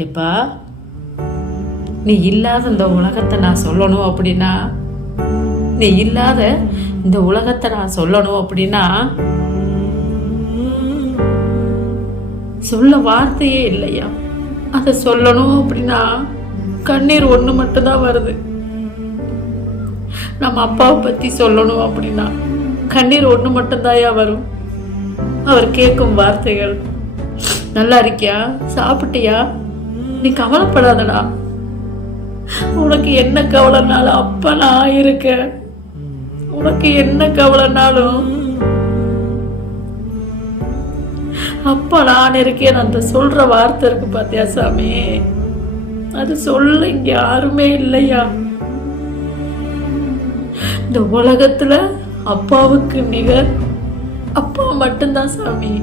எப்பா நீ இல்லாத இந்த உலகத்தை நான் சொல்லணும் அப்படின்னா நீ இல்லாத இந்த உலகத்தை நான் சொல்லணும் அப்படின்னா சொல்ல வார்த்தையே இல்லையா? அதை சொல்லணும் அப்படின்னா கண்ணீர் ஒன்று மட்டும்தான் வருது. நம்ம அப்பாவை பற்றி சொல்லணும் அப்படின்னா கண்ணீர் ஒன்று மட்டும்தாயா வரும்? அவர் கேட்கும் வார்த்தைகள் நல்லா இருக்கியா? சாப்பிட்டியா? நீ கவலைப்படாதடா. உனக்கு என்ன கவலைனாலும் அப்ப நான் இருக்கேன். உனக்கு என்ன கவலைனாலும். அப்பா நான் இருக்கேன். அந்த சொல்ற வார்த்தை இருக்கு பாத்தியா சாமி? அது சொல்ல இங்க யாருமே இல்லையா? இந்த உலகத்துல அப்பாவுக்கு நிகர் அப்பா மட்டும்தான் சாமி.